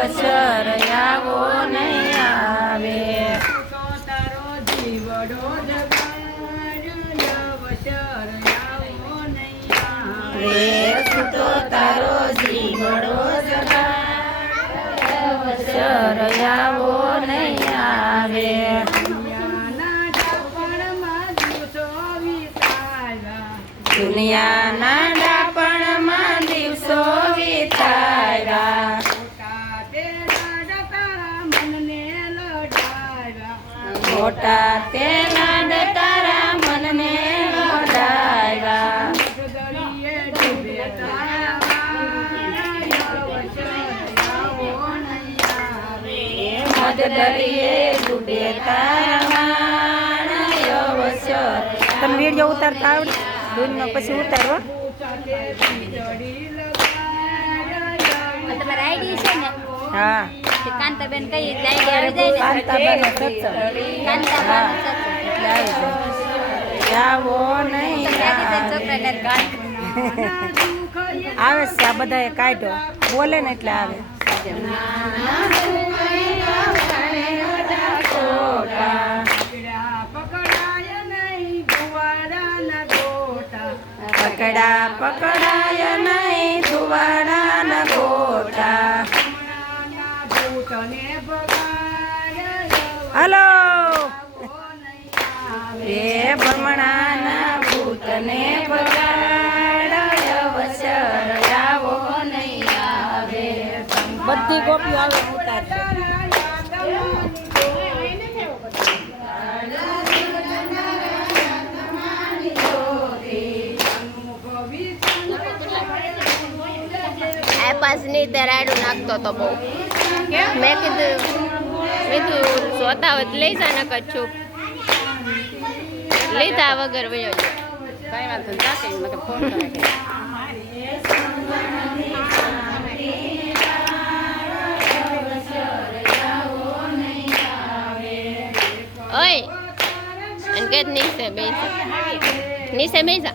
અવસર આવો નહીં આવે તારો જીવડો જગાડ્યો અવસર આવો નહીં આવે રે તો તારો જીવડો અવસર આવો નહીં આવે દુનિયાના ડાપણમાં દિવસો વિતાવ્યા મોટા તેના તારા મનને લોડાવ્યા દરિયે ડૂબે તારા અવસર. તમે વિડીયો ઉતારતા આવડે દૂધમાં પછી ઉતારવો તમારે આઈડી છે ને? હા કાંતાબેન કઈ એટલે આઈડી આવી જાય ને? કાંતાબેન એટલે આવી જાય આવો નહીં છોકરાને ગાંઠ આવે છે. આ બધાએ કાઢ્યો બોલે ને એટલે આવે પકડા પકડાય નહીં ધુવાડાના ગોટા. હલો એ ભમણાના ભૂતને બગાડાય અવસર આવો નહીં આવે. બધી ગોપીઓ આવે ઉતારશે. પાસની તરાડું નાખતો તો બહુ. મેં કીધું જોતા હોત લઈ જા ન કચ્છું લીધા વગર વયો કઈ વાંધો નથી મને ફોન ઓય અને કે નીચે બેસા